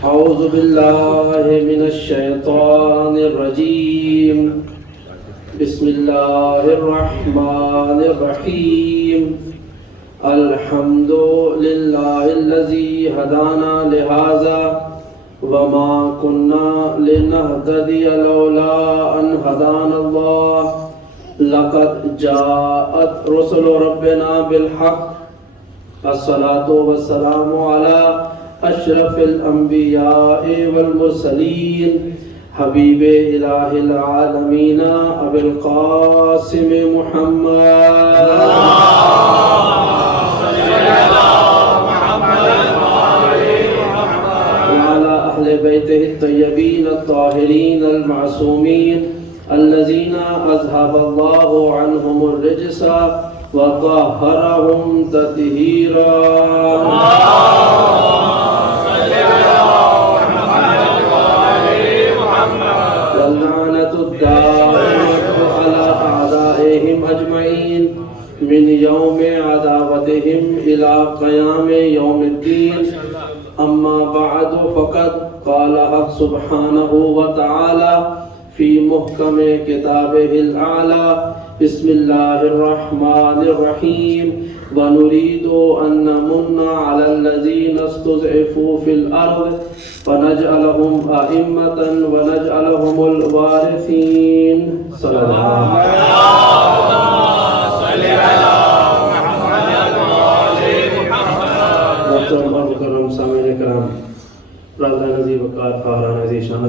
أعوذ بالله من الشيطان الرجيم. بسم الله الرحمن الرحيم. الحمد لله الذي هدانا لهذا وما كنا لنهتدي لولا أن هدانا الله لقد جاءت رسل ربنا بالحق. الصلاة والسلام على اشرف الانبیاء والمرسلین حبیب الہ العالمین ابی القاسم محمد وعلى اہل بیتہ الطیبین الطاہرین المعصومین الذین اذهب اللہ عنہم الرجس وطهرهم تطہیرا. من یوم عداوتهم الى قیام یوم الدین. اما بعد فقد قال حق سبحانہ وتعالی فی محکم کتابہ الاعلی. بسم اللہ الرحمن الرحیم. ونريد أن نمن على الذين استضعفوا في الأرض ونجعلهم أئمة ونجعلهم الوارثين. صلى الله عليه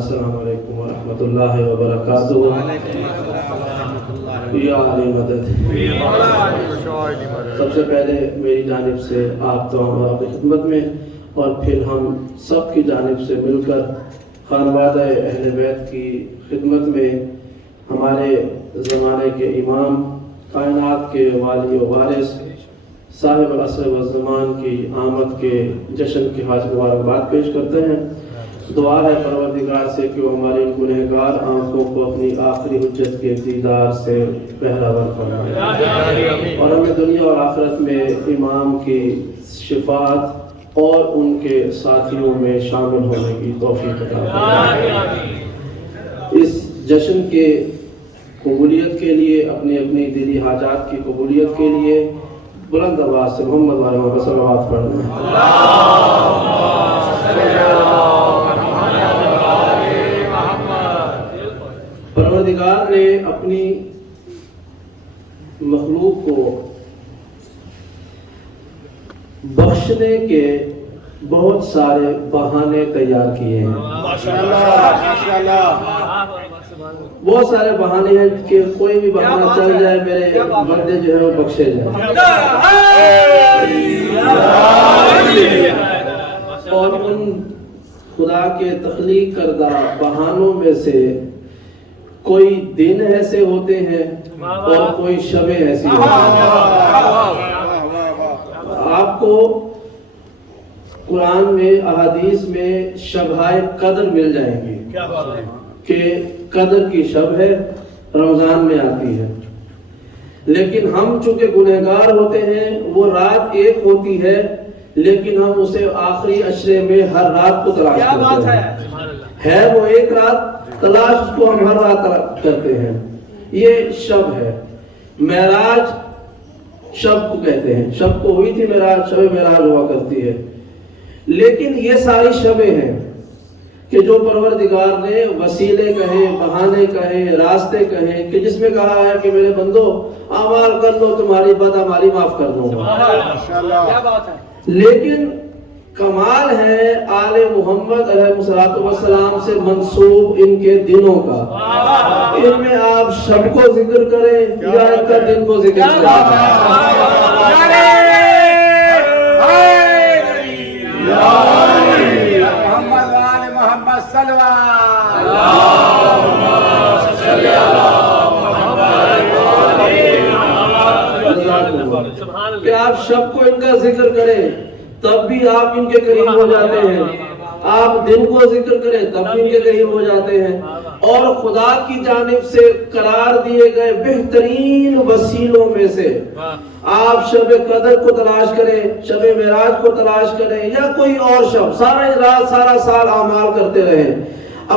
السلام علیکم ورحمۃ اللہ وبرکاتہ. یا علی مدد. سب سے پہلے میری جانب سے آپ تمام کی خدمت میں اور پھر ہم سب کی جانب سے مل کر خانوادہ اہل بیت کی خدمت میں ہمارے زمانے کے امام، کائنات کے والی و وارث، صاحب العصر والزمان کی آمد کے جشن کی خاص مبارکباد پیش کرتے ہیں. دعا ہے پروردگار سے کہ وہ ہماری گنہگار آنکھوں کو اپنی آخری حجت کے دیدار سے بہراور فرمائے اور ہمیں دنیا اور آخرت میں امام کی شفاعت اور ان کے ساتھیوں میں شامل ہونے کی توفیق عطا فرمائے. اس جشن کے قبولیت کے لیے، اپنی اپنی دلی حاجات کی قبولیت کے لیے بلند آواز سے محمد وعلیہ وسلم صلوات پڑھنا ہے. پروردگار نے اپنی مخلوق کو بخشنے کے بہت سارے بہانے تیار کیے ہیں. بہت سارے بہانے ہیں کہ کوئی بھی بہانہ چل جائے میرے بندے جو ہے وہ بخشے جائیں. اور ان خدا کے تخلیق کردہ بہانوں میں سے کوئی دن ایسے ہوتے ہیں اور کوئی شبیں ایسی ہوتی ہیں. آپ کو قرآن میں، احادیث میں شبہائے قدر مل جائیں گی کہ قدر کی شب ہے، رمضان میں آتی ہے. لیکن ہم چونکہ گنہگار ہوتے ہیں، وہ رات ایک ہوتی ہے لیکن ہم اسے آخری عشرے میں ہر رات کو تلاش کرتے ہیں. ہے وہ ایک رات، تلاش اس کو ہم ہر رات کرتے ہیں. یہ شب ہے. معراج شب کو کہتے ہیں. شب کو ہوئی تھی معراج، شب معراج ہوا کرتی ہے. لیکن یہ ساری شبیں ہیں کہ جو پروردگار نے وسیلے کہیں، بہانے کہیں، راستے کہیں، کہ جس میں کہا ہے کہ میرے بندو اعمال کر لو، تمہاری بدعمالی معاف کر دوں گا. لیکن کمال ہے آل محمد علیہ السلام سے منسوب ان کے دنوں کا. ان میں آپ شب کو ذکر کریں یا ان کا دن کو ذکر کریں. کہ آپ شب کو ان کا ذکر کریں تب بھی آپ ان کے قریب ہو جاتے ہیں. آپ دن کو ذکر کریں تب بھی ان کے قریب ہو جاتے ہیں. اور خدا کی جانب سے قرار دیے گئے بہترین وسیلوں میں سے آپ شب قدر کو تلاش کریں، شب معراج کو تلاش کریں، یا کوئی اور شب، سارا رات سارا سال اعمال کرتے رہیں،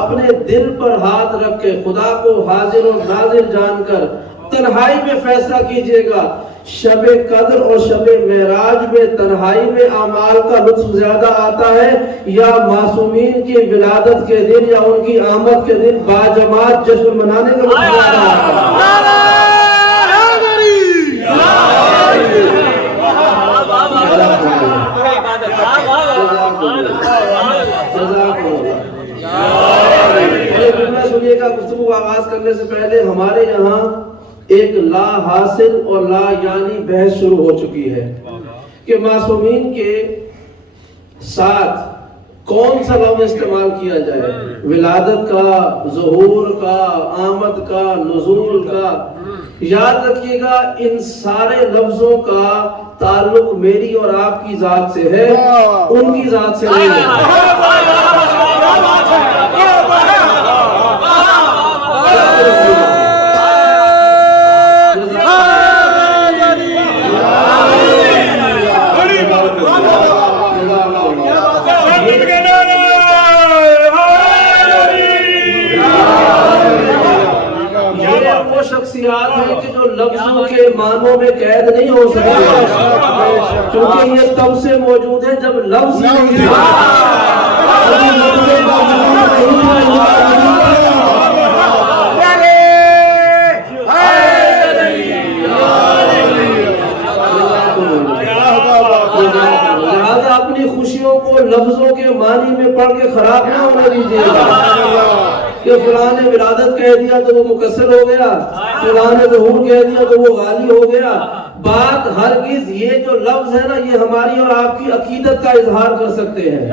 اپنے دل پر ہاتھ رکھ کے خدا کو حاضر و ناظر جان کر تنہائی میں فیصلہ کیجئے گا۔ شب قدر اور شب معراج میں تنہائی میں اعمال کا لطف زیادہ آتا ہے یا معصومین کی ولادت کے دن یا ان کی آمد کے دن باجماعت جشن منانے کا لطف زیادہ آتا ہے؟ سنیے گا، گفتگو آغاز کرنے سے پہلے ہمارے یہاں ایک لا حاصل اور لا یعنی بحث شروع ہو چکی ہے کہ معصومین کے ساتھ کون سا لفظ استعمال کیا جائے، ولادت کا، ظہور کا، آمد کا، نزول کا۔ یاد رکھیے گا ان سارے لفظوں کا تعلق میری اور آپ کی ذات سے ہے، ان کی ذات سے نہیں ہے۔ شخصیات ہیں کہ جو لفظوں کے معنوں میں قید نہیں ہو سکتے، کیونکہ یہ تب سے موجود ہے جب لفظ نہیں لہذا اپنی خوشیوں کو لفظوں کے معنی میں پڑھ کے خراب نہ ہونے دیجیے گا کہ فلاں نے ولادت کہہ دیا تو وہ مکسر ہو گیا، فلاں نے ظہور کہہ دیا تو وہ غالی ہو گیا۔ بات ہرگز یہ جو لفظ ہے نا، یہ ہماری اور آپ کی عقیدت کا اظہار کر سکتے ہیں۔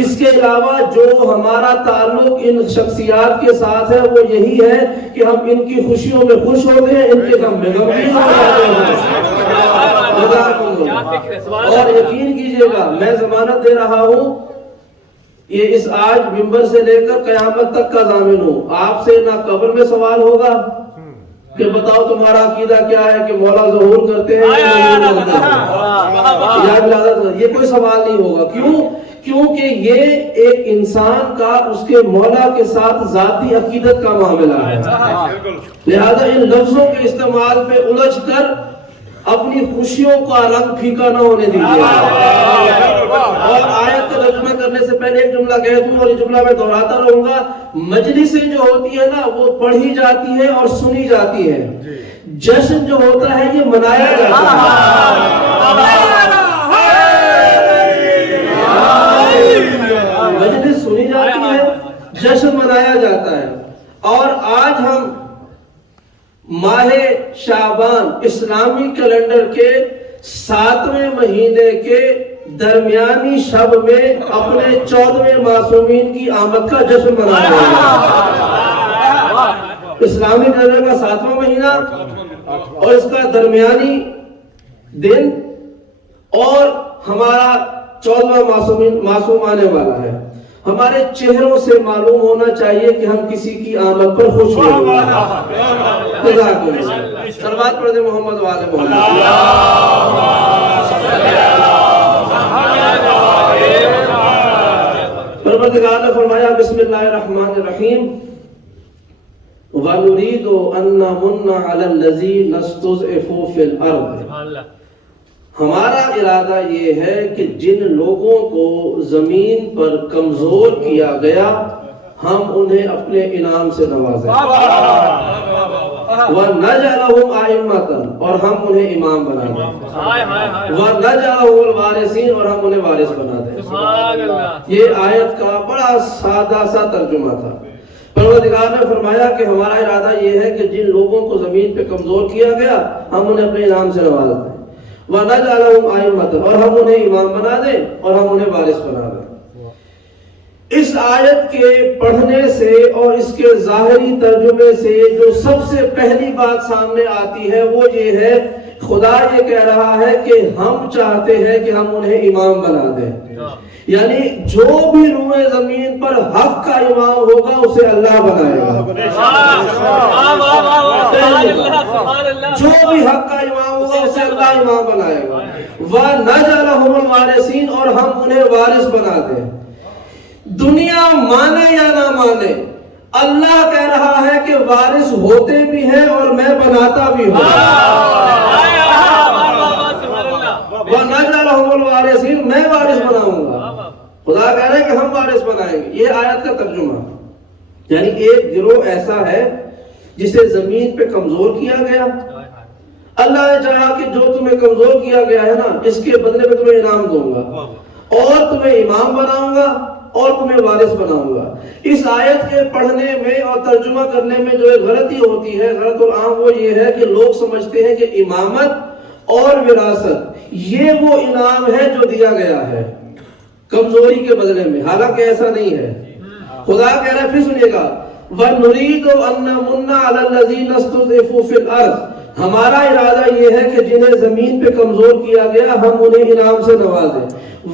اس کے علاوہ جو ہمارا تعلق ان شخصیات کے ساتھ ہے وہ یہی ہے کہ ہم ان کی خوشیوں میں خوش ہوتے ہیں، ان کے غم میں غمگین ہو جاتے ہیں۔ اور یقین کیجئے گا، میں ضمانت دے رہا ہوں، یہ اس آج منبر سے لے کر قیامت تک کا ضامن ہوں، آپ سے نہ قبر میں سوال ہوگا کہ بتاؤ تمہارا عقیدہ کیا ہے کہ مولا ظہور کرتے ہیں یا نہیں کرتے ہیں، یہ کوئی سوال نہیں ہوگا۔ کیونکہ یہ ایک انسان کا اس کے مولا کے ساتھ ذاتی عقیدت کا معاملہ ہے۔ لہذا ان لفظوں کے استعمال پہ الجھ کر اپنی خوشیوں کا رنگ پھیکا نہ ہونے دیجیے۔ اور آیت کا ترجمہ کرنے سے پہلے ایک جملہ کہہ دوں، اور یہ جملہ میں دہراتا رہوں گا، مجلسیں جو ہوتی ہے نا وہ پڑھی جاتی ہے اور سنی جاتی ہے، جشن جو ہوتا ہے یہ منایا جاتا ہے۔ مجلس سنی جاتی ہے، جشن منایا جاتا ہے۔ اور آج ہم ماہ شعبان اسلامی کیلنڈر کے 7ویں مہینے کے درمیانی شب میں اپنے 14ویں معصومین کی آمد کا جشن منا رہے ہیں۔ اسلامی کیلنڈر کا 7واں مہینہ اور اس کا درمیانی دن، اور ہمارا 14واں معصوم آنے والا ہے۔ ہمارے چہروں سے معلوم ہونا چاہیے کہ ہم کسی کی آمد پر خوش ہوئے۔ صلوات پڑھ دیں محمد وآل محمد۔ پروردگار نے فرمایا بسم اللہ الرحمن الرحیم، وَنُرِيدُ أَن نَّمُنَّ عَلَى الَّذِينَ اسْتُضْعِفُوا فِي الْأَرْضِ۔ ہمارا ارادہ یہ ہے کہ جن لوگوں کو زمین پر کمزور کیا گیا ہم انہیں اپنے انعام سے نوازیں، وَنَجْعَلَهُمْ أَئِمَّةً، اور ہم انہیں امام بنا دیں، وَنَجْعَلَهُمُ الْوَارِثِينَ، اور ہم انہیں وارث بنا دیں۔ یہ آیت کا بڑا سادہ سا ترجمہ تھا۔ پروردگار نے فرمایا کہ ہمارا ارادہ یہ ہے کہ جن لوگوں کو زمین پہ کمزور کیا گیا ہم انہیں اپنے انعام سے نواز دیں، وَنَجْعَلَهُمْ أَئِمَّةً، اور ہم انہیں امام بنا دیں اور ہم انہیں وارث بنا دیں۔ اس آیت کے پڑھنے سے اور اس کے ظاہری ترجمے سے جو سب سے پہلی بات سامنے آتی ہے وہ یہ ہے خدا یہ کہہ رہا ہے کہ ہم چاہتے ہیں کہ ہم انہیں امام بنا دیں، یعنی جو بھی روئے زمین پر حق کا امام ہوگا اسے اللہ بنائے گا، جو بھی حق کا امام ہوگا اسے اللہ امام بنائے گا۔ وَنَجْعَلَهُمُ الْوَارِثِينَ، اور ہم انہیں وارث بنا دیں، دنیا مانے یا نہ مانے۔ اللہ کہہ رہا ہے کہ وارث ہوتے بھی ہیں اور میں بناتا بھی ہوں۔ وَنَجْعَلَهُمُ الْوَارِثِينَ، میں وارث بناؤں گا۔ خدا کہہ رہے ہیں کہ ہم وارث بنائیں گے۔ یہ آیت کا ترجمہ، یعنی ایک گروہ ایسا ہے جسے زمین پہ کمزور کیا گیا، اللہ نے چاہا کہ جو تمہیں کمزور کیا گیا ہے نا اس کے بدلے میں تمہیں انعام دوں گا اور تمہیں امام بناؤں گا اور تمہیں وارث بناؤں گا۔ اس آیت کے پڑھنے میں اور ترجمہ کرنے میں جو ایک غلطی ہوتی ہے، غلط العام، وہ یہ ہے کہ لوگ سمجھتے ہیں کہ امامت اور وراثت یہ وہ انعام ہے جو دیا گیا ہے کمزوری کے بدلے میں، حالانکہ ایسا نہیں ہے۔ خدا کہہ رہا ہے، پھر سنیے گا، وَنُرِيدُ أَن نَّمُنَّ عَلَى الَّذِينَ اسْتُضْعِفُوا فِي الْأَرْضِ، ہمارا ارادہ یہ ہے کہ جنہیں زمین پہ کمزور کیا گیا ہم انہیں انعام سے نوازیں۔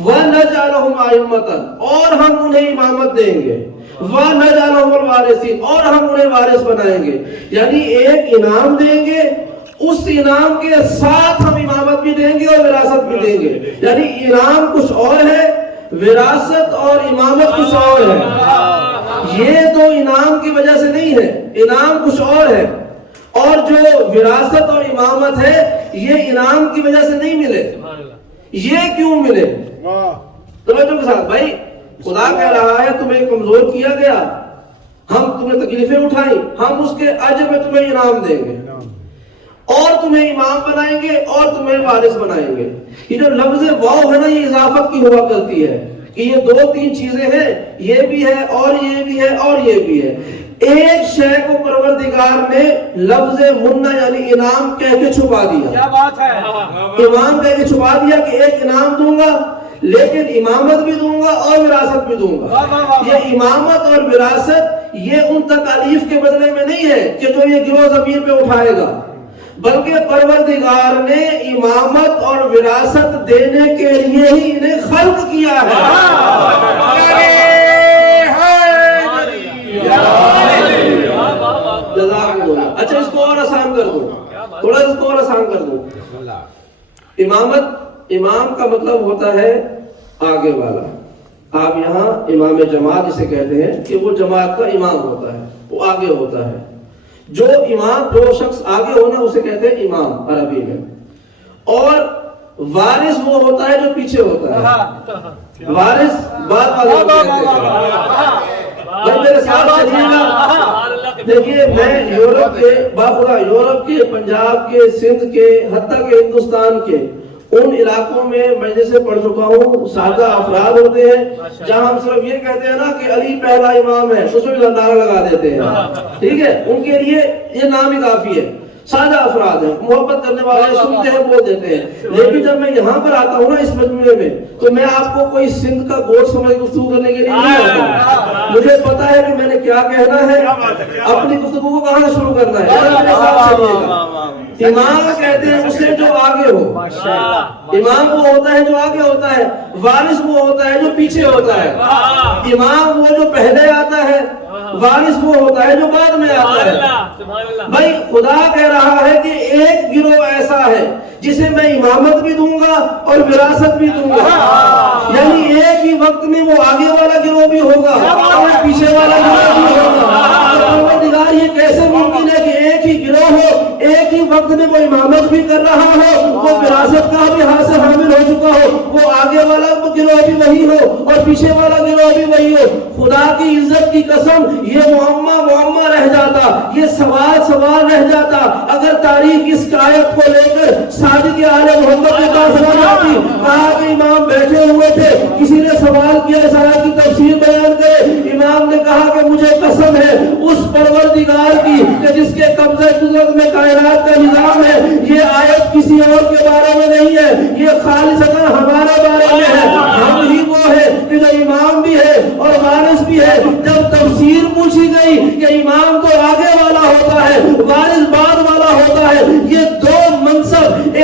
وَنَجْعَلَهُمْ أَئِمَّةً، اور ہم انہیں امامت دیں گے۔ وَنَجْعَلَهُمُ الْوَارِثِينَ، اور ہم انہیں وارث بنائیں گے، یعنی ایک انعام دیں گے، اس انعام کے ساتھ ہم امامت بھی دیں گے اور وراثت بھی دیں گے، یعنی انعام کچھ اور ہے، وراثت اور امامت کچھ اور ہے۔ یہ تو انعام کی وجہ سے نہیں ہے، انعام کچھ اور ہے، اور جو وراثت اور امامت ہے یہ انعام کی وجہ سے نہیں ملے۔ یہ کیوں ملے؟ توجہ کے ساتھ بھائی، خدا کہہ رہا ہے تمہیں کمزور کیا گیا، ہم تمہیں تکلیفیں اٹھائیں، ہم اس کے اجر میں تمہیں انعام دیں گے اور تمہیں امام بنائیں گے اور تمہیں وارث بنائیں گے۔ یہ جو لفظ واو ہے نا، یہ اضافت کی ہوا کرتی ہے کہ یہ دو تین چیزیں ہیں، یہ بھی ہے اور یہ بھی ہے اور یہ بھی ہے۔ ایک شے کو پروردگار نے لفظ منہ یعنی انعام کہہ کے چھپا دیا، کیا بات ہے، امام کہہ کے چھپا دیا کہ ایک انعام دوں گا لیکن امامت بھی دوں گا اور وراثت بھی دوں گا۔ یہ امامت اور وراثت یہ ان تکالیف کے بدلے میں نہیں ہے کہ جو یہ گروہ زمین پہ اٹھائے گا، بلکہ پروردگار نے امامت اور وراثت دینے کے لیے ہی انہیں خلق کیا ہے۔ اچھا اس کو اور آسان کر دوں، تھوڑا اس کو اور آسان کر دوں۔ امامت، امام کا مطلب ہوتا ہے آگے والا۔ آپ یہاں امام جماعت جسے کہتے ہیں کہ وہ جماعت کا امام ہوتا ہے، وہ آگے ہوتا ہے۔ جو امام، جو شخص آگے ہونا اسے کہتے ہیں امام عربی میں، اور وارث وہ ہوتا ہے جو پیچھے ہوتا ہے۔ وارث بعد والے کہتے ہیں۔ میرے ساتھ چلیے گا، دیکھیے میں یورپ کے، باخدا یورپ کے، پنجاب کے، سندھ کے، حتیٰ کہ ہندوستان کے ان علاقوں میں میں جیسے پڑھ چکا ہوں، سادہ افراد ہوتے ہیں جہاں ہم صرف یہ کہتے ہیں نا کہ علی پہلا امام ہے، اس میں بھی نعرہ لگا دیتے ہیں، ٹھیک ہے، ان کے لیے یہ نام ہی کافی ہے، سادہ افراد ہیں، محبت کرنے والے، سنتے ہیں بول دیتے ہیں۔ لیکن جب میں یہاں پر آتا ہوں نا اس مجموعے میں، تو میں آپ کو کوئی سندھ کا گوشت سمجھ گفتگو کرنے کے لیے نہیں آتا، مجھے پتا ہے کہ میں نے کیا کہنا ہے، اپنی گفتگو کو کہاں سے شروع کرنا ہے۔ میرے ساتھ چلیے گا، امام کہتے ہیں اسے جو آگے ہو، امام وہ ہوتا ہے جو آگے ہوتا ہے، وارث وہ ہوتا ہے جو پیچھے ہوتا ہے۔ امام وہ جو پہلے آتا ہے، وارث وہ ہوتا ہے جو بعد میں آتا ہے۔ بھائی خدا کہہ رہا ہے کہ ایک گروہ ایسا ہے جسے میں امامت بھی دوں گا اور وراثت بھی دوں گا، یعنی ایک ہی وقت میں وہ آگے والا گروہ بھی ہوگا اور پیچھے والا گروہ بھی ہوگا۔ پروردگار یہ کیسے ممکن ہے کہ ایک ہی گروہ ہو، ایک ہی وقت میں وہ امامت بھی کر رہا ہو، وہ وراثت کا بھی ہاتھ سے حامل ہو چکا ہو، وہ آگے والا گروہ بھی وہی ہو اور پیچھے والا گروہ بھی وہی ہو؟ خدا کی عزت کی قسم یہ معمہ رہ جاتا، یہ سوال رہ جاتا اگر تاریخ اس آیت کو لے کر صادق آل محمد کے پاس نہ جاتی۔ کہا کہ امام بیٹھے ہوئے تھے، کسی نے سوال کیا اس آیت کی تفسیر بیان کرے، امام نے کہا کہ مجھے قسم ہے اس پروردگار کی کہ جس کے قبضہ قدرت میں کائنات کا نظام ہے، یہ آیت کسی اور کے بارے میں نہیں ہے، یہ خالصتاً ہمارے بارے میں ہے۔ ہم ہی وہ ہے کہ جو امام بھی ہے اور وارث بھی ہے۔ جب تفسیر پوچھی گئی کہ امام تو آگے والا ہوتا ہے، وارث بعد والا ہوتا ہے، یہ دو منصب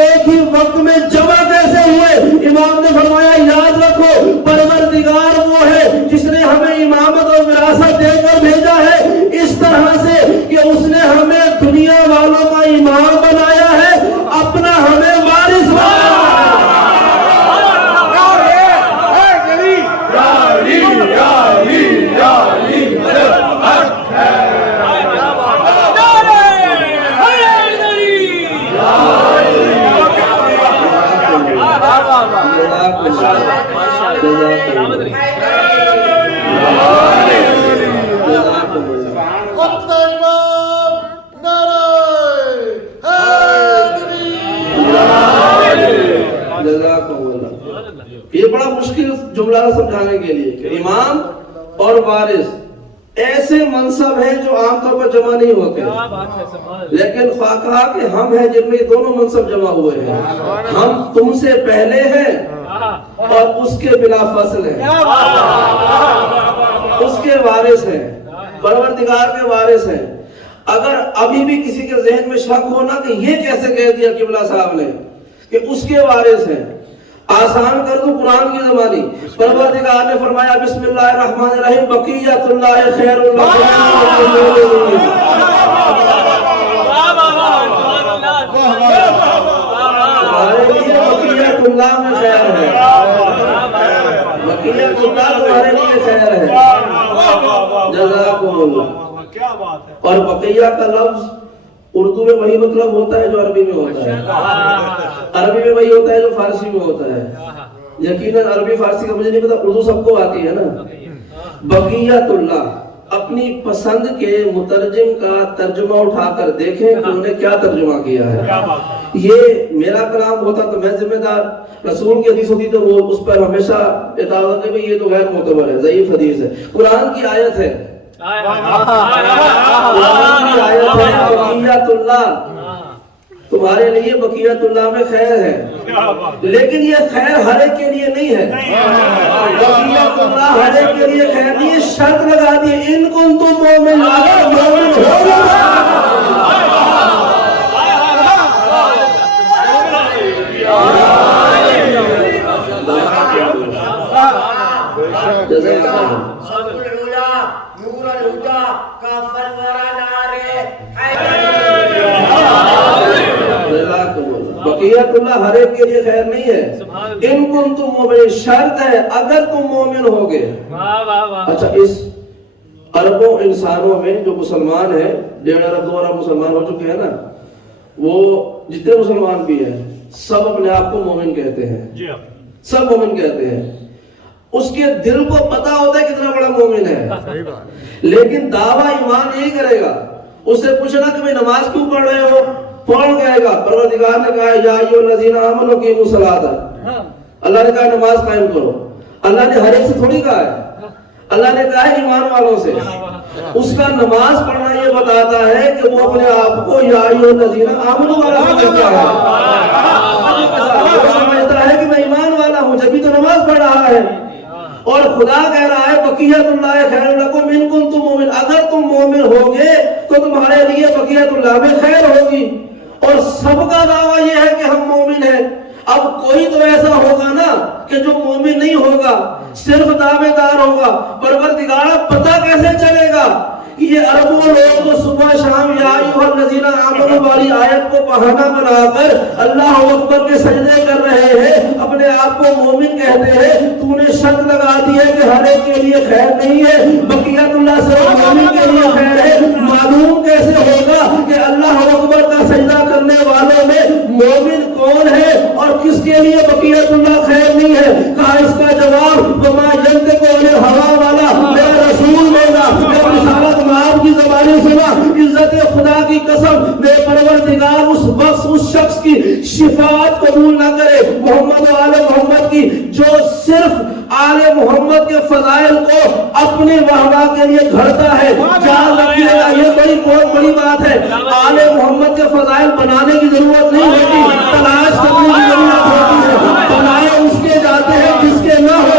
دکھانے کے لیے کہ امام اور وارث ایسے منصب ہیں جو عام طور پر جمع نہیں ہوتے، لیکن خواہ کہا کہ ہم ہیں جن میں یہ دونوں منصب جمع ہوئے ہیں، ہم تم سے پہلے ہیں اور اس کے بلا فصل ہیں، اس کے وارث ہیں، پروردگار کے وارث ہیں۔ اگر ابھی بھی کسی کے ذہن میں شک ہونا کہ یہ کیسے کہہ دیا قبلہ صاحب نے کہ اس کے وارث ہیں، آسان کر دوں قرآن کی زبانی۔ پروردگار نے فرمایا بسم اللہ الرحمن الرحیم بقیت اللہ خیر اللہ، تمہارے لیے بقیت اللہ میں خیر ہے، بقیت اللہ تمہارے لیے خیر ہے، جزاکم اللہ۔ اور بقیہ کا لفظ اردو میں وہی مطلب ہوتا ہے جو عربی میں ہوتا ہے، عربی میں وہی ہوتا ہے جو فارسی میں ہوتا ہے۔ یقیناً عربی فارسی کا مجھے نہیں پتا، اردو سب کو آتی ہے نا۔ بقیت اللہ، اپنی پسند کے مترجم کا ترجمہ اٹھا کر دیکھیں کہ انہوں نے کیا ترجمہ کیا ہے۔ یہ میرا کلام ہوتا تو میں ذمہ دار، رسول کی حدیث ہوتی تو وہ اس پر ہمیشہ اطاعت ہوتی ہے، یہ تو غیر معتبر ہے، ضعیف حدیث ہے۔ قرآن کی آیت ہے، بقیت اللہ تمہارے لیے بقیت اللہ میں خیر ہے، لیکن یہ خیر ہر ایک کے لیے نہیں ہے۔ بقیت اللہ ہر ایک کے لیے خیر نہیں ہے، شرط لگا دی ان کنتم مومن، اگر مومن بقیت اللہ ہر ایک کے لیے خیر نہیں ہے۔ ان کنتم مومن، شرط ہے اگر تم مومن ہوگے۔ اچھا، اس اربوں انسانوں میں جو مسلمان ہیں، 1.5 ارب 2 ارب مسلمان ہو چکے ہیں نا، وہ جتنے مسلمان بھی ہیں سب اپنے آپ کو مومن کہتے ہیں، سب مومن کہتے ہیں۔ اس کے دل کو پتا ہوتا ہے کتنا بڑا مومن ہے، لیکن دعویٰ ایمان یہی کرے گا۔ اس سے پوچھنا کہ میں نماز کیوں پڑھ رہے ہو، فوراً کہے گا پروردگار نے کہا یا ایھا الذین آمنوا قیموا الصلاۃ، اللہ نے کہا نماز قائم کرو۔ اللہ نے ہر ایک سے تھوڑی کہا ہے، اللہ نے کہا ہے ایمان والوں سے۔ اس کا نماز پڑھنا یہ بتاتا ہے کہ وہ اپنے آپ کو یا ایھا الذین آمنوا والا سمجھتا ہے، وہ سمجھتا ہے کہ میں ایمان والا ہوں، جبھی تو نماز پڑھ رہا ہے۔ اور خدا کہہ رہا ہے بقیت اللہ خیر لکم ان کنتم مومن، اگر تم مومن ہوگے تو تمہارے لیے بقیت اللہ میں خیر ہوگی۔ اور سب کا دعویٰ یہ ہے کہ ہم مومن ہیں۔ اب کوئی تو ایسا ہوگا نا کہ جو مومن نہیں ہوگا، صرف دعوے دار ہوگا۔ پروردگار پتہ کیسے چلے گا؟ یہ عربوں لوگ تو صبح شام یا ایھا الذین آمنوا والی آیت کو بہانہ بنا کر اللہ اکبر کے سجدے کر رہے ہیں، اپنے آپ کو مومن کہتے ہیں۔ تو نے شرط لگا دی ہے کہ ہر ایک کے لیے خیر نہیں ہے، بقیت اللہ صرف مومن کے لیے خیر ہے۔ معلوم کیسے ہوگا کہ اللہ اکبر کا سجدہ کرنے والوں میں مومن کون ہے اور کس کے لیے بقیت اللہ خیر نہیں ہے؟ کہا اس کا جواب وما ینطق عن الہویٰ والا میرا رسول ہوگا۔ میں رسالت آپ کی زبانی سنا، عزت خدا کی قسم، میں پروردگار اس وقت اس شخص کی شفاعت قبول نہ کرے محمد و آل محمد کی جو صرف آل محمد کے فضائل کو اپنے واہواہ کے لیے گھڑتا ہے۔ یاد رکھیے گا یہ بہت بڑی بات ہے، آل محمد کے فضائل بنانے کی ضرورت نہیں ہوتی، تلاش کرنے کی ضرورت ہوتی ہے۔ بنائے اس کے جاتے ہیں جس کے نہ ہو۔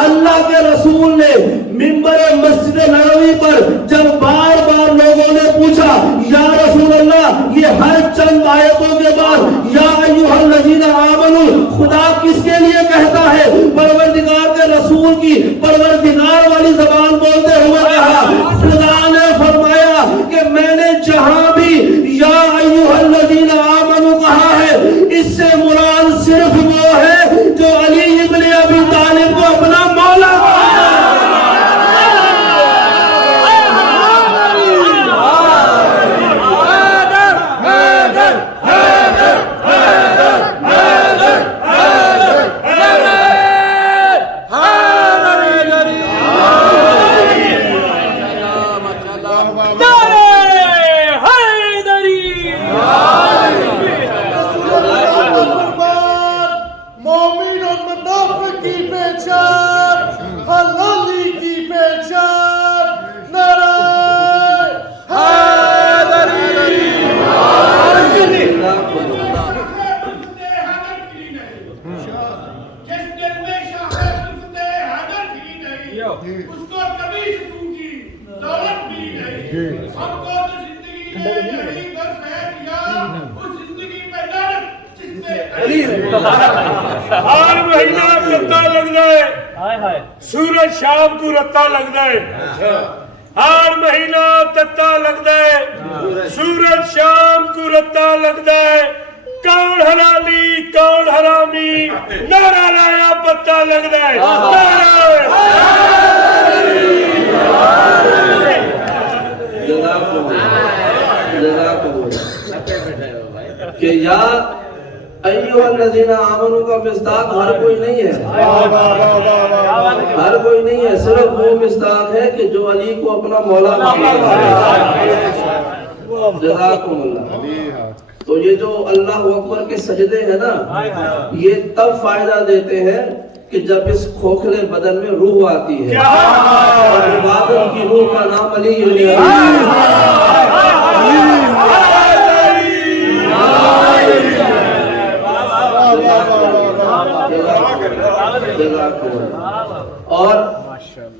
اللہ کے رسول نے منبر مسجد نبوی پر جب بار بار لوگوں نے پوچھا یا رسول اللہ یہ ہر چند آیتوں کے بعد یا ایھا الذین آمنوا خدا کس کے لیے کہتا ہے؟ پروردگار کے رسول کی پروردگار والی زبان بولتے ہوئے کہا، خدا نے فرمایا کہ میں نے جہاں بھی یا ایھا الذین آمنوا کہا ہے اس سے مراد صرف وہ ہے جو علی ابن ابی طالب کو اپنا مولا پہچان حلالی کی پہچان نعرہ حیدری اس کو کبھی سکون کی دولت ملی نہیں ہم کو تو زندگی نے یہی درس ہے کیا اس زندگی پہ لعنت جس سے ہر مہینہ رتا لگ جائے سورج شام کو رتا لگ جائے ہر مہینہ تتا لگ جائے سورج شام کو رتا لگ جائے کون حلالی کون حرامی نعرہ لایا پتہ لگ جائے کہ یا ایوہ الذین آمنوا کا مصداق ہر کوئی نہیں ہے، ہر کوئی نہیں ہے، صرف وہ مصداق ہے کہ جو علی کو اپنا مولا مانتا ہے۔ جزاکم اللہ۔ تو یہ جو اللہ اکبر کے سجدے ہیں نا، یہ تب فائدہ دیتے ہیں کہ جب اس کھوکھلے بدن میں روح آتی ہے، اور عبادت کی روح کا نام علی ہے۔ اور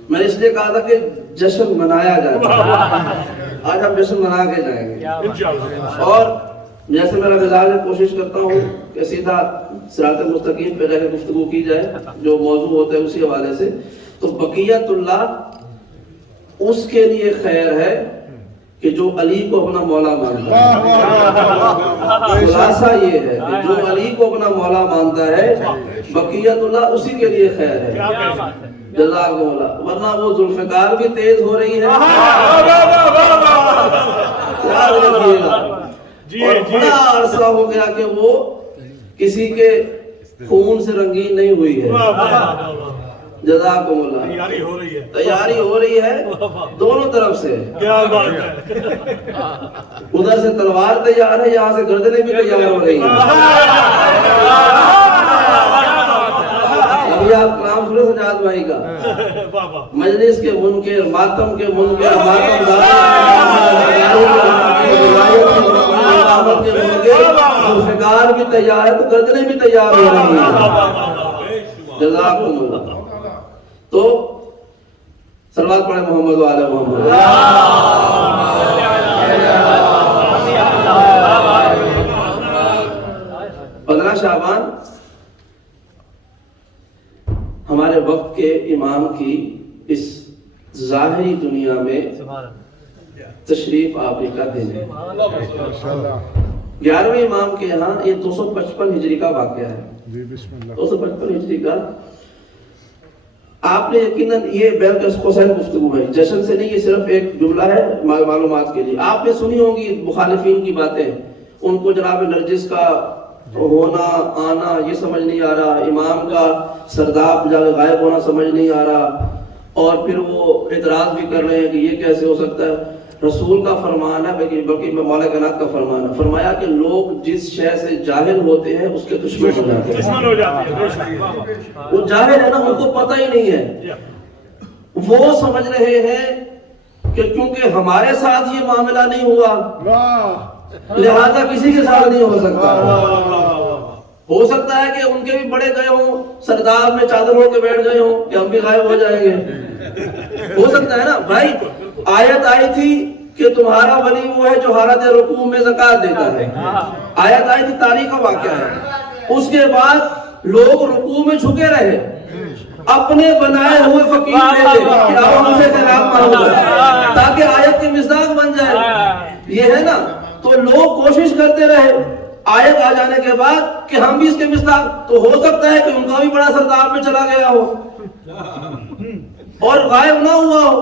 میں نے اس لیے کہا تھا کہ جشن منایا جاتا ہے، آج ہم جشن منا کے جائیں گے۔ اور جیسے میرا مزاج ہے، کوشش کرتا ہوں کہ سیدھا صراط مستقیم پہ رہ کے گفتگو کی جائے، جو موضوع ہوتا ہے اسی حوالے سے۔ تو بقیت اللہ اس کے لیے خیر ہے کہ جو علی کو اپنا مولا مانتا ہے۔ خلاصہ یہ ہے کہ جو علی کو اپنا مولا مانتا ہے، بقیت اللہ اسی کے لیے خیر ہے۔ جزاکم اللہ۔ ورنہ وہ ذوالفقار بھی تیز ہو رہی ہے، یاد رکھیے گا۔ اور بڑا عرصہ ہو گیا کہ وہ کسی کے خون سے رنگین نہیں ہوئی ہے۔ جزاکم اللہ۔ تیاری ہو رہی ہے دونوں طرف سے، ادھر سے تلوار تیار ہے، یہاں سے گردنیں بھی تیار ہو رہی ہیں۔ ابھی آپ کلام سنے سجاد بھائی کا، مجلس کے منکر، ماتم کے منکر، ماتم دار کے منکر، ذوالفقار بھی تیار ہے تو گردنیں بھی تیار ہو رہی ہیں۔ جزاکم اللہ۔ تو صلوات پڑھیں محمد و آل محمد۔ 15 شعبان ہمارے وقت کے امام کی اس ظاہری دنیا میں تشریف آوری کا دن ہے۔ 11ویں امام کے یہاں یہ 255 ہجری کا واقعہ ہے۔ 255 ہجری کا آپ نے یقیناً یہ بیل قصین گفتگو ہے، جشن سے نہیں، یہ صرف ایک جملہ ہے معلومات کے لیے۔ آپ نے سنی ہوں گی مخالفین کی باتیں، ان کو جناب نرجس کا ہونا آنا یہ سمجھ نہیں آ رہا، امام کا سرداب غائب ہونا سمجھ نہیں آ رہا، اور پھر وہ اعتراض بھی کر رہے ہیں کہ یہ کیسے ہو سکتا ہے۔ رسول کا فرمان ہے، بلکہ مولا کائنات کا فرمان ہے، فرمایا کہ لوگ جس شے سے جاہل ہوتے ہیں اس کے دشمن ہو جاتے ہیں۔ وہ جاہل ہے نا، ان کو پتہ ہی نہیں ہے، وہ سمجھ رہے ہیں کہ کیونکہ ہمارے ساتھ یہ معاملہ نہیں ہوا لہذا کسی کے ساتھ نہیں ہو سکتا۔ ہو سکتا ہے کہ ان کے بھی بڑے گئے ہوں، سردار میں چادر اوڑھ کے بیٹھ گئے ہوں کہ ہم بھی غائب ہو جائیں گے، ہو سکتا ہے نا بھائی۔ آیت آئی تھی کہ تمہارا ولی وہ ہے جو حالت رکوع میں زکوٰۃ دیتا ہے، آیت آئی تھی، تاریخ کا واقعہ ہے۔ اس کے بعد لوگ رکوع میں جھکے رہے، اپنے بنائے ہوئے فقیر بھیجے کہ آؤ ہم سے خیرات مانگو تاکہ آیت کی مصداق بن جائے، یہ ہے نا۔ تو لوگ کوشش کرتے رہے، آیت آ جانے کے بعد کہ ہم بھی اس کے مصداق، تو ہو سکتا ہے کہ ان کا بھی بڑا سردار میں چلا گیا ہو اور غائب نہ ہوا ہو،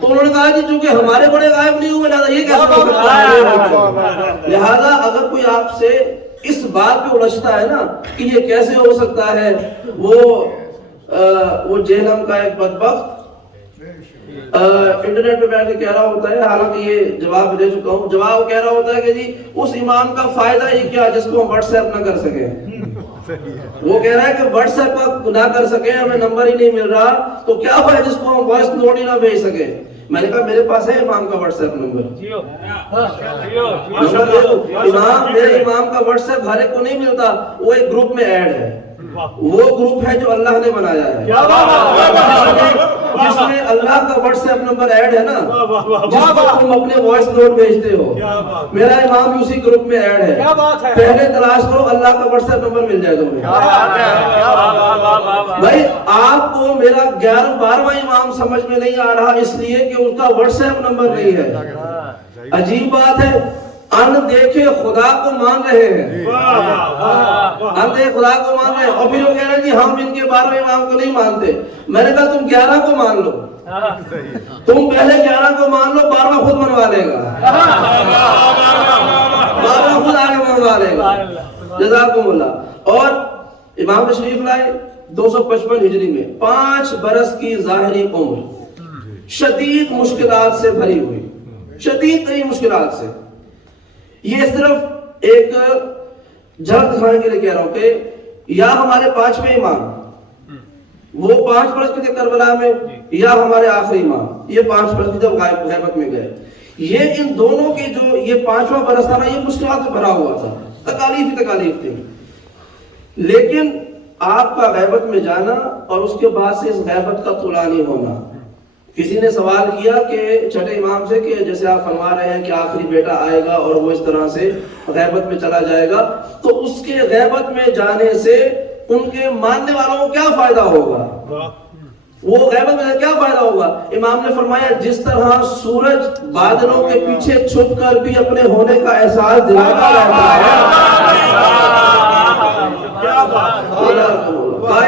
تو انہوں نے کہا کہ چونکہ ہمارے بڑے غائب نہیں ہوئے لہذا یہ کیسے ہو سکتا ہے۔ لہذا اگر کوئی آپ سے اس بات پہ الجھتا ہے نا کہ یہ کیسے ہو سکتا ہے، وہ جہنم کا ایک بدبخت انٹرنیٹ پہ بیٹھ کے کہہ رہا ہوتا ہے، حالانکہ یہ جواب دے چکا ہوں، جواب کہہ رہا ہوتا ہے کہ جی اس امام کا فائدہ یہ کیا جس کو ہم واٹس ایپ نہ کر سکیں، وہ کہہ رہا ہے کہ واٹس ایپ کا نہ کر سکے, ہمیں نمبر ہی نہیں مل رہا, تو کیا فائدہ جس کو ہم وائس نوٹ ہی نہ بھیج سکے. میں نے کہا میرے پاس ہے امام کا واٹس ایپ نمبر. امام, میرے امام کا واٹس ایپ ہر ایک کو نہیں ملتا, وہ ایک گروپ میں ایڈ ہے. وہ گروپ ہے جو اللہ نے بنایا ہے, جس میں اللہ کا واٹس ایپ نمبر ایڈ ہے نا, جس کو تم اپنے وائس نوٹ بھیجتے ہو. میرا امام اسی گروپ میں ایڈ ہے. پہلے تلاش کرو, اللہ کا واٹس ایپ نمبر مل جائے تمہیں. بھائی آپ کو میرا 11-12واں امام سمجھ میں نہیں آ رہا اس لیے کہ اس کا واٹس ایپ نمبر نہیں ہے. عجیب بات ہے, ان دیکھے خدا کو مان رہے ہیں, ان دیکھے خدا کو مان رہے ہیں, اور پھر وہ کہہ رہے ہیں جی ہم ان کے 12ویں امام کو نہیں مانتے. میں نے کہا تم 11 کو مان لو, تم پہلے 11 کو مان لو, 12واں خود منوا لے گا, 12واں خود آگے منوا لے گا. جزاکم اللہ. اور امام تشریف لائے 255 ہجری میں, 5 برس کی ظاہری عمر, شدید مشکلات سے بھری ہوئی, شدید ترین مشکلات سے. یہ صرف ایک جھلک دکھانے کے لیے کہہ رہا ہوں کہ یا ہمارے 5ویں امام, وہ 5 برس کے تھے کربلا میں, یا ہمارے آخری امام, یہ 5 برس کے جب غیبت میں گئے. یہ ان دونوں کے جو یہ 5واں برس تھا نا, یہ مشکلات سے بھرا ہوا تھا, تکالیف ہی تکالیف تھی. لیکن آپ کا غیبت میں جانا اور اس کے بعد سے اس غیبت کا طولانی ہونا. کسی نے سوال کیا کہ چھٹے امام سے کہ جیسے آپ فرما رہے ہیں کہ آخری بیٹا آئے گا اور وہ اس طرح سے غیبت میں چلا جائے گا, تو اس کے غیبت میں جانے سے ان کے ماننے والوں کو کیا فائدہ ہوگا, وہ غیبت میں کیا فائدہ ہوگا. امام نے فرمایا جس طرح سورج بادلوں کے پیچھے چھپ کر بھی اپنے ہونے کا احساس دلاتا رہتا ہے,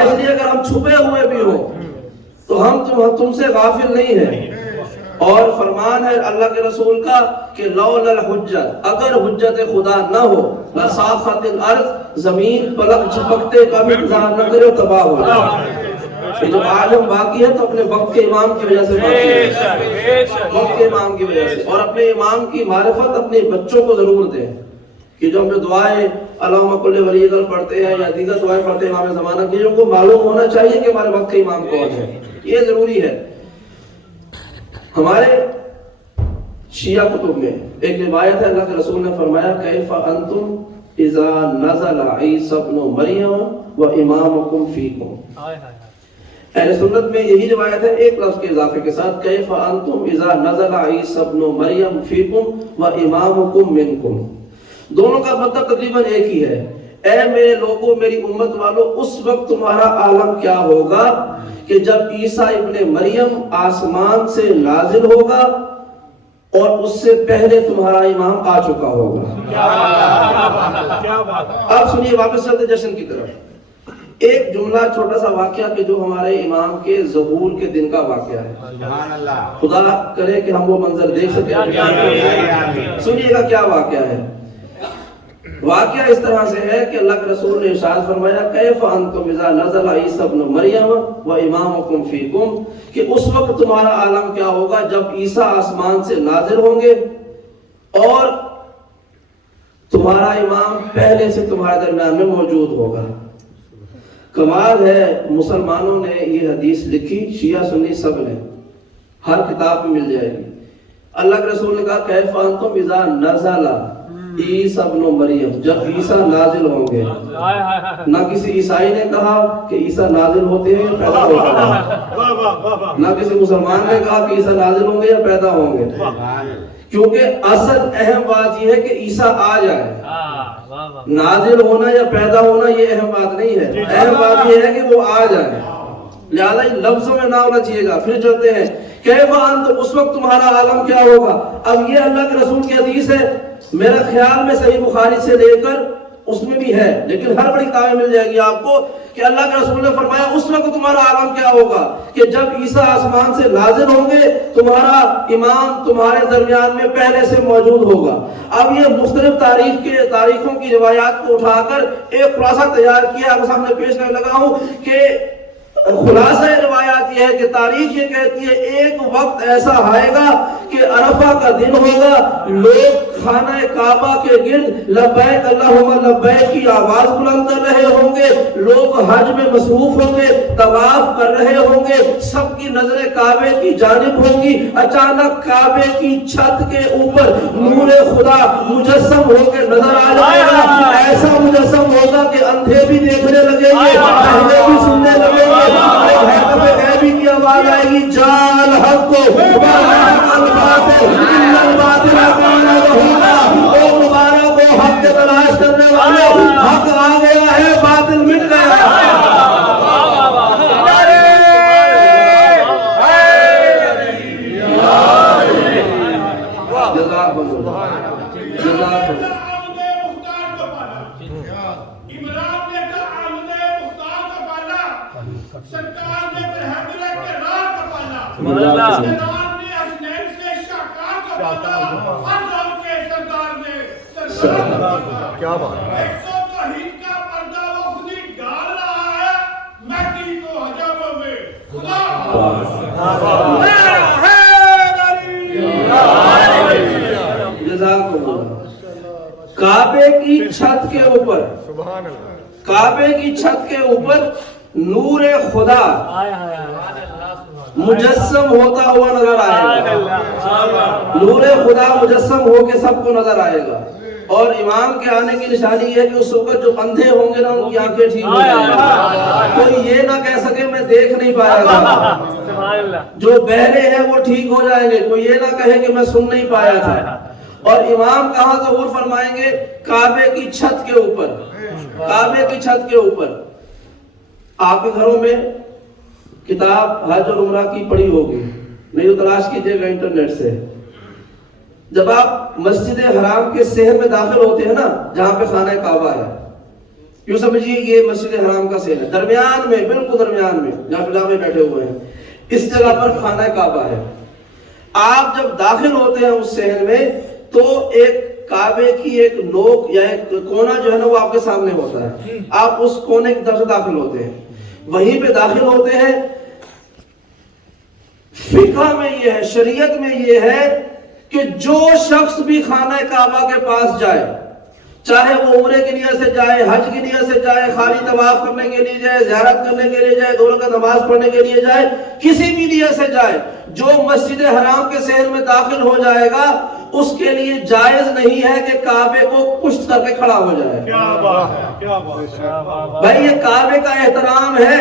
اس لیے اگر ہم چھپے ہوئے بھی ہوں تو ہم تم سے غافل نہیں ہیں. اور فرمان ہے اللہ کے رسول کا کہ لولا الحجت, اگر حجت خدا نہ ہو, لصاخت الارض, زمین پلک جھپکتے کا بھی انتظار نہ کرے, تباہ ہو جائے. یہ جو آج ہم باقی ہے تو اپنے وقت کے امام کی وجہ سے باقی ہے, وقت کے امام کی وجہ سے. اور اپنے امام کی معرفت اپنے بچوں کو ضرور دیں کہ جو ہم جو دعائیں اللہم کل ولی گل پڑھتے ہیں یا دیگر دعائیں پڑھتے ہیں امام زمانہ کی, جو کو معلوم ہونا چاہیے کہ ہمارے وقت کے امام کون ہے, یہ ضروری ہے. ہمارے شیعہ کتب میں ایک روایت ہے, اللہ کے رسول نے فرمایا کیف انتم اذا نزل عیسی ابن مریم و امامکم فیکم. اہل سنت میں یہی روایت ہے, ایک لفظ کے اضافے کے ساتھ, کیف انتم اذا نزل عیسی ابن مریم فیکم و امامکم منکم. دونوں کا مطلب تقریباً ایک ہی ہے, اے میرے لوگوں, میری امت والو, اس وقت تمہارا عالم کیا ہوگا کہ جب عیسیٰ ابن مریم آسمان سے نازل ہوگا اور اس سے پہلے تمہارا امام آ چکا ہوگا. اب سنیے, واپس چلتے جشن کی طرف. ایک جملہ چھوٹا سا واقعہ کہ جو ہمارے امام کے ظہور کے دن کا واقعہ ہے, خدا کرے کہ ہم وہ منظر دیکھ سکیں. سنیے گا کیا واقعہ ہے. واقعہ اس طرح سے ہے کہ اللہ کے رسول نے ارشاد فرمایا کیف انتم اذا نزل عیسی ابن مریم و امامکم فیکم, کہ اس وقت تمہارا عالم کیا ہوگا جب عیسیٰ آسمان سے نازل ہوں گے اور تمہارا امام پہلے سے تمہارے درمیان میں موجود ہوگا. کمال ہے, مسلمانوں نے یہ حدیث لکھی, شیعہ سنی سب نے, ہر کتاب میں مل جائے گی. اللہ کے رسول نے کہا کیف انتم اذا نزل عیسی ابن مریم, جب عیسیٰ نازل ہوں گے. نہ کسی عیسائی نے کہا کہ عیسیٰ نازل ہوتے ہیں یا پیدا ہوتے ہیں, نہ کسی مسلمان نے کہا کہ عیسیٰ نازل ہوں گے یا پیدا ہوں گے, کیونکہ اصل اہم بات یہ ہے کہ عیسیٰ آ جائے. نازل ہونا یا پیدا ہونا یہ اہم بات نہیں ہے, اہم بات یہ ہے کہ وہ آ جائے. لہذا ان لفظوں میں نہ ہونا چاہیے گا. پھر چلتے ہیں, کیف انتم, اس وقت تمہارا عالم کیا ہوگا. اب یہ اللہ کے رسول کی حدیث ہے, میرا خیال میں صحیح بخاری سے لے کر اس میں بھی ہے, لیکن ہر بڑی کتابیں مل جائے گی آپ کو کہ اللہ کے رسول نے فرمایا اس وقت تمہارا عالم کیا ہوگا کہ جب عیسیٰ آسمان سے نازل ہوں گے, تمہارا امام تمہارے درمیان میں پہلے سے موجود ہوگا. اب یہ مختلف تاریخوں کی روایات کو اٹھا کر ایک خلاصہ تیار کیا, آپ سامنے پیش کرنے لگا ہوں کہ خلاصہ روایات یہ ہے کہ تاریخ یہ کہتی ہے ایک وقت ایسا آئے گا کہ عرفہ کا دن ہوگا، لوگ خانہ کعبہ کے گرد لبیک اللہم لبیک کی آواز بلند کر رہے ہوں گے، لوگ حج میں مصروف ہوں گے، طواف کر رہے ہوں گے، سب کی نظریں کعبے کی جانب ہوں گی۔ اچانک کعبے کی چھت کے اوپر نور خدا مجسم ہو کے نظر آ جائے گا، ایسا مجسم ہوگا کہ اندھے بھی دیکھنے لگیں گے، بہرے بھی سننے لگیں گے، غیبی کی آواز آئے گی، جال حق کو حق کے تلاش کرنے والے، حق آ گیا ہے، باطل مٹ گیا ہے۔ سرکار نے برہمرہ کے راہ کا پالا، سرکار نے حسنین سے شاہکار کا پالا، ہر رب کے سرکار نے سرکار کا پالا۔ کیا بات ہے! ایک تو توحید کا پردہ وہ خود ہی ڈال رہا ہے، مہدی کو حجابوں میں خدا کعبے کی چھت کے اوپر، کعبے کی چھت کے اوپر نور خدا مجسم ہوتا ہوا نظر آئے گا، نور خدا مجسم ہو کے سب کو نظر آئے گا۔ اور امام کے آنے کی نشانی یہ ہے کہ اس وقت جو اندھے ہوں گے نا ان کی آنکھیں ٹھیک ہو جائیں گی، کوئی یہ نہ کہہ سکے میں دیکھ نہیں پایا تھا، جو بہرے ہیں وہ ٹھیک ہو جائیں گے، کوئی یہ نہ کہے کہ میں سن نہیں پایا تھا۔ اور امام کہاں ظہور فرمائیں گے؟ کعبے کی چھت کے اوپر، کعبے کی چھت کے اوپر۔ آپ کے گھروں میں کتاب حج اور عمرہ کی پڑھی ہوگی، نہیں تو تلاش کیجئے گا انٹرنیٹ سے۔ جب آپ مسجد حرام کے صحن میں داخل ہوتے ہیں نا، جہاں پہ خانہ کعبہ ہے، یوں سمجھیے یہ مسجد حرام کا صحن ہے، درمیان میں، بالکل درمیان میں جہاں پہ بیٹھے ہوئے ہیں، اس جگہ پر خانہ کعبہ ہے۔ آپ جب داخل ہوتے ہیں اس صحن میں تو ایک کعبے کی ایک نوک یا ایک کونا جو ہے نا وہ آپ کے سامنے ہوتا ہے، آپ اس کونے کی طرف سے داخل ہوتے ہیں، وہیں پہ داخل ہوتے ہیں۔ فقہ میں یہ ہے، شریعت میں یہ ہے کہ جو شخص بھی خانہ کعبہ کے پاس جائے، چاہے وہ عمرے کی نیت سے جائے، حج کی نیت سے جائے، خالی طواف کرنے کے لیے جائے، زیارت کرنے کے لیے جائے، 2 رکعت نماز پڑھنے کے لیے جائے، کسی بھی نیت سے جائے، جو مسجد حرام کے صحن میں داخل ہو جائے گا اس کے لیے جائز نہیں ہے کہ کعبے کو پشت کر کے کھڑا ہو جائے۔ کیا بات ہے، کیا بات ہے بھائی، یہ کعبے کا احترام ہے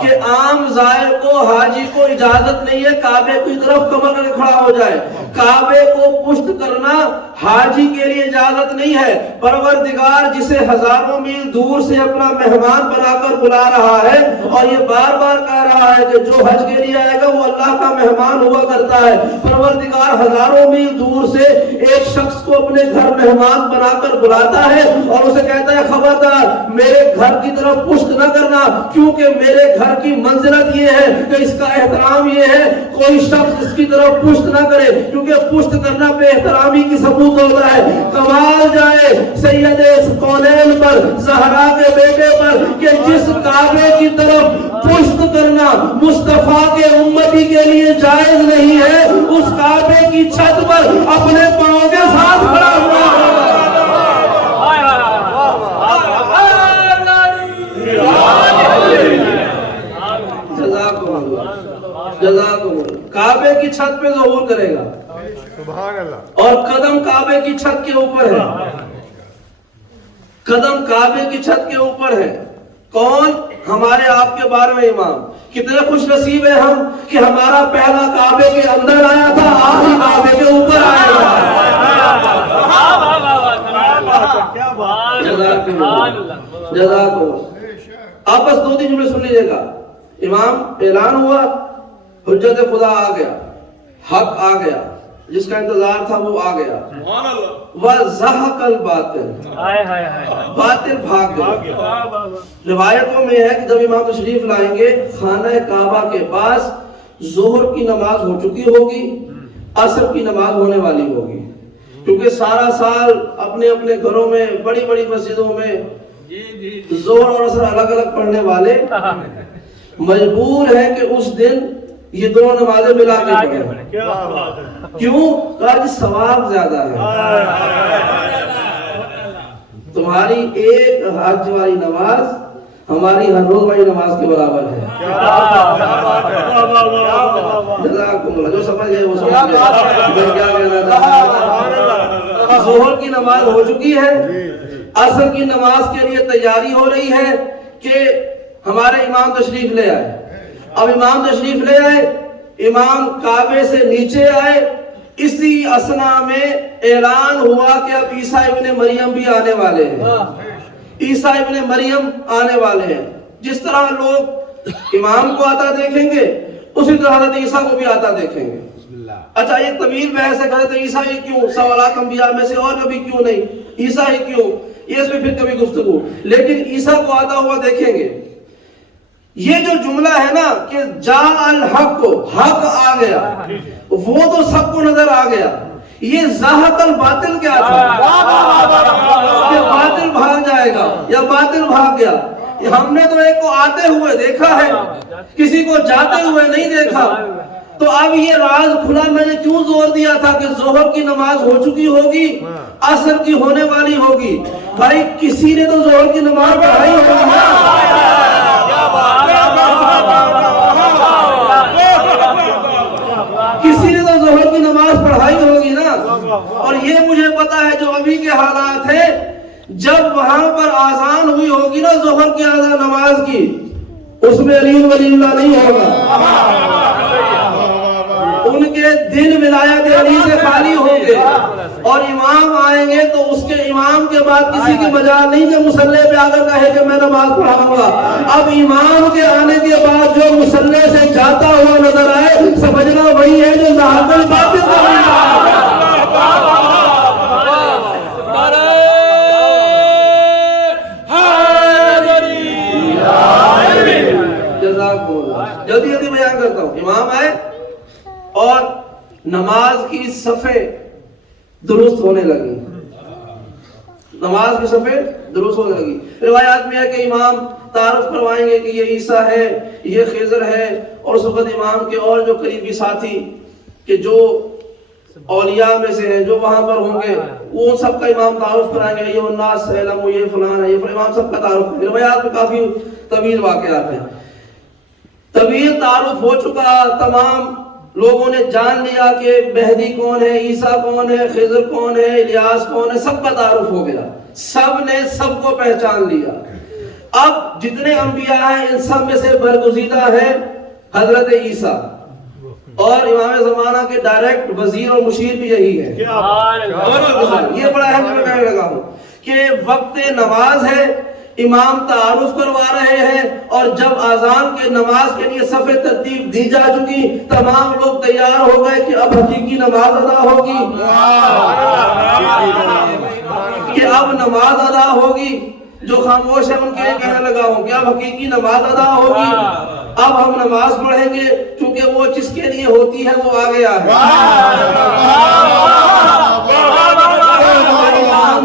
کہ عام زائر کو، حاجی کو اجازت نہیں ہے کعبے کی طرف کمر کر کے کھڑا ہو جائے۔ کعبے کو پشت کرنا حاجی کے لیے اجازت نہیں ہے۔ پروردگار جسے ہزاروں میل دور سے اپنا مہمان بنا کر بلا رہا ہے اور یہ بار بار کہہ رہا ہے کہ جو حج کے لیے آئے گا وہ اللہ کا مہمان ہوا کرتا ہے، پروردگار ہزاروں میل دور سے ایک شخص کو اپنے گھر مہمان بنا کر بلاتا ہے اور اسے کہتا ہے خبردار میرے گھر کی طرف پشت نہ کرنا، کیونکہ میرے گھر کی منزلت یہ ہے کہ اس کا احترام یہ ہے کوئی شخص اس کی طرف پشت نہ کرے، کیونکہ پشت کرنا بے احترامی کی ثبوت ہوتا ہے۔ کمال جائے سید کونین پر، زہرا کے بیٹے پر، کہ جس کعبے کی طرف پشت کرنا مصطفیٰ کے امتی کے لیے جائز نہیں ہے، اس کعبے کی چھت پر اپنے پاؤں کے ساتھ کھڑا ہوا کعبے کی چھت پہ ظہور کرے گا، سبحان اللہ، اور قدم کعبے کی چھت کے اوپر ہے، قدم کعبے کی چھت کے اوپر ہے۔ کون؟ ہمارے آپ کے 12ویں امام۔ کتنے خوش نصیب ہیں ہم کہ ہمارا پہلا کعبے کے اندر آیا تھا، آخری کعبے کے اوپر آیا تھا۔ جزاک اللہ۔ آپ بس 2-3 جملے سن لیجیے گا۔ امام اعلان ہوا، حجت خدا آ گیا، حق آ گیا، جس کا انتظار تھا وہ آ گیا۔ وَزَحَقَ الْبَاطِلُ، باطل بھاگ گیا۔ روایتوں میں ہے کہ جب امام تشریف لائیں گے خانہ کعبہ کے پاس، ظہر کی نماز ہو چکی ہوگی، عصر کی نماز ہونے والی ہوگی، کیونکہ سارا سال اپنے اپنے گھروں میں، بڑی بڑی مسجدوں میں ظہر اور عصر الگ الگ پڑھنے والے مجبور ہیں کہ اس دن یہ دونوں نمازیں ملا کے پڑھیں. کیوں؟ کہا جی ثواب زیادہ ہے. تمہاری ایک حج والی نماز ہماری ہر روز والی نماز کے برابر ہے. جزاکم اللہ. جو سمجھ گئے وہ سمجھ گئے. میں کیا کہنا چاہتا ہوں، ظہر کی نماز ہو چکی ہے، عصر کی نماز کے لیے تیاری ہو رہی ہے کہ ہمارے امام تشریف لے آئے. اب امام تشریف لے آئے، امام کعبے سے نیچے آئے، اسی اسنا میں اعلان ہوا کہ اب عیسیٰ ابن مریم بھی آنے والے ہیں. عیسیٰ ابن مریم آنے والے ہیں. جس طرح لوگ امام کو آتا دیکھیں گے اسی طرح حضرت عیسیٰ کو بھی آتا دیکھیں گے. اچھا ایک طویل بحث ہے حضرت عیسیٰ ہی کیوں، سوالات انبیاء میں سے اور کبھی کیوں نہیں، عیسیٰ ہی کیوں، یہ اس میں پھر کبھی گفتگو. لیکن عیسیٰ کو آتا ہوا دیکھیں گے. یہ جو جملہ ہے نا کہ جاء الحق، حق آ گیا، وہ تو سب کو نظر آ گیا. یہ زاہق الباطل کیا تھا کہ باطل بھاگ جائے گا یا باطل بھاگ گیا. ہم نے تو ایک کو آتے ہوئے دیکھا ہے، کسی کو جاتے ہوئے نہیں دیکھا. تو اب یہ راز کھلا. میں نے کیوں زور دیا تھا کہ ظہر کی نماز ہو چکی ہوگی، عصر کی ہونے والی ہوگی. بھائی کسی نے تو ظہر کی نماز پڑھائی ہوگی. کسی نے تو ظہر کی نماز پڑھائی ہوگی نا. اور یہ مجھے پتا ہے جو ابھی کے حالات ہیں، جب وہاں پر آذان ہوئی ہوگی نا ظہر کی آذان نماز کی، اس میں علی ولی اللہ نہیں ہوگا. ان کے دن ولایت علی سے خالی ہوں گے. اور امام آئیں گے تو اس کے امام کے بعد کسی کی مجال نہیں کہ مصلی پہ آ کر کہے کہ میں نماز پڑھاؤں گا. اب امام کے آنے کے بعد جو مصلی سے جاتا ہوا نظر آئے سمجھنا وہی ہے جو زاہق الباطل جلدی جلدی بیان کرتا ہوں. امام آئے اور نماز کی صفیں درست ہونے لگی. نماز کی صفیں درست ہونے لگی. روایات میں ہے کہ امام تعارف کروائیں گے کہ یہ عیسیٰ ہے، یہ خضر ہے. اور اس وقت امام کے اور جو قریبی ساتھی کہ جو اولیاء میں سے ہیں جو وہاں پر ہوں گے وہ سب کا امام تعارف کرائیں گے. یہ الناس علم، یہ فلان ہے، یہ فلان. امام سب کا تعارف کریں گے. روایات میں کافی طویل واقعات ہیں. طویل تعارف ہو چکا. تمام لوگوں نے جان لیا کہ مہدی کون ہے، عیسیٰ کون ہے، خضر کون ہے، الیاس کون ہے. سب کا تعارف ہو گیا. سب نے سب کو پہچان لیا. اب جتنے انبیاء ہیں ان سب میں سے برگزیدہ ہے حضرت عیسیٰ. اور امام زمانہ کے ڈائریکٹ وزیر اور مشیر بھی یہی ہے. یہ بڑا اہم میں کہنے لگا ہوں کہ وقت نماز ہے، امام تعارف کروا رہے ہیں. اور جب اذان کے نماز کے لیے صف ترتیب دی جا چکی، تمام لوگ تیار ہو گئے کہ اب حقیقی نماز ادا ہوگی، کہ اب نماز ادا ہوگی. جو خاموش ہے ان کے لیے کہنے لگا ہوں کہ اب حقیقی نماز ادا ہوگی. اب ہم نماز پڑھیں گے کیونکہ وہ جس کے لیے ہوتی ہے وہ آ گیا ہے.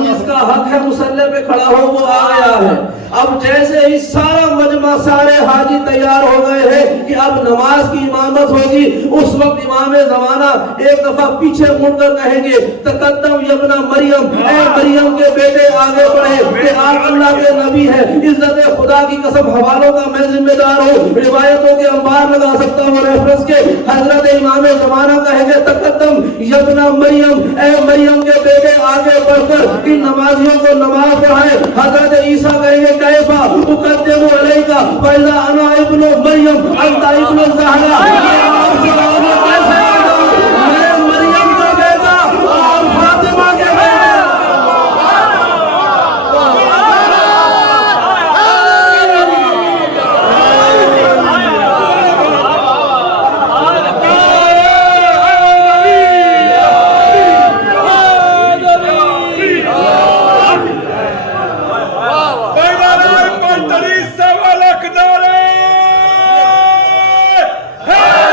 جس کا حق ہے مصلی پہ کھڑا ہو وہ آ گیا ہے. اب جیسے ہی سارا مجمع، سارے حاجی تیار ہو گئے ہیں کہ اب نماز کی امامت ہوگی، اس وقت امام زمانہ ایک دفعہ پیچھے مڑ کر کہیں گے تقدم یبنا مریم، اے مریم کے بیٹے آگے بڑھے کہ آپ اللہ کے نبی ہیں. عزت خدا کی قسم حوالوں کا میں ذمہ دار ہوں، روایتوں کے انبار لگا سکتا ہوں ریفرنس کے. حضرت امام زمانہ کہیں گے تقدم یبنا مریم، اے مریم کے بیٹے آگے بڑھ کر ان نمازیوں کو نماز پڑھائے. حضرت عیسیٰ کہیں گے کیفا اقدم علیک فاذا انا ابن مریم انت ابن الزہرا. میں مریم کا بیٹا اور فاطمہ کے Hey!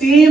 3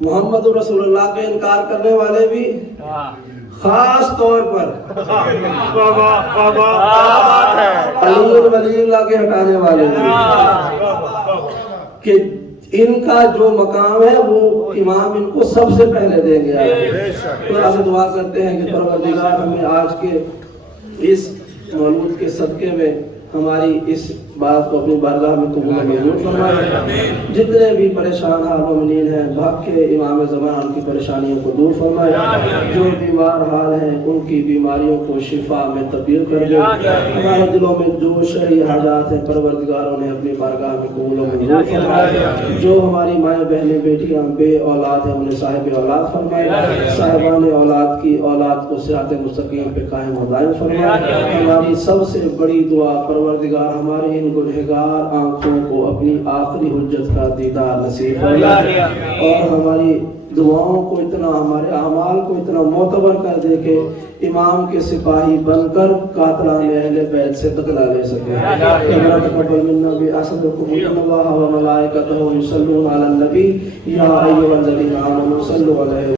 محمد رسول اللہ کا انکار کرنے والے بھی خاص طور پر علی ولی اللہ کے ہٹانے والے بھی کہ ان کا جو مقام ہے وہ امام ان کو سب سے پہلے دیں گے. اللہ سے دعا کرتے ہیں کہ پروردگار ہمیں آج کے اس مولود کے صدقے میں ہماری اس بات کو اپنی بارگاہ میں قبول منظور فرمائے. جتنے بھی پریشان حال مومنین ہیں بھاگ کے امام زمان کی پریشانیوں کو دور فرمائے. جو بیمار حال ہیں ان کی بیماریوں کو شفا میں تبدیل کر دے. ہمارے دلوں میں جو شرعی حاجات ہیں پروردگاروں نے اپنی بارگاہ میں قبول منظور فرمائے. جو ہماری مائیں بہنیں بیٹیاں بے اولاد ہیں انہیں صاحب اولاد فرمائے. صاحبان اولاد کی اولاد کو صراط مستقیم پہ قائم و دائم فرمائے. ہماری سب سے بڑی دعا پروردگار ہمارے ان گنہگار آنکھوں کو اپنی آخری حجت کا دیدار نصیب فرمائے اور ہماری دعاؤں کو اتنا ہمارے اعمال کو اتنا معتبر کر دے کہ امام کے سپاہی بن کر قاتلان اہل بیت سے بدلہ لے سکے. ربنا تقبل منا بأسدكم ان الله وملائكته يصلون على النبي يا ايها الذين امنوا صلوا عليه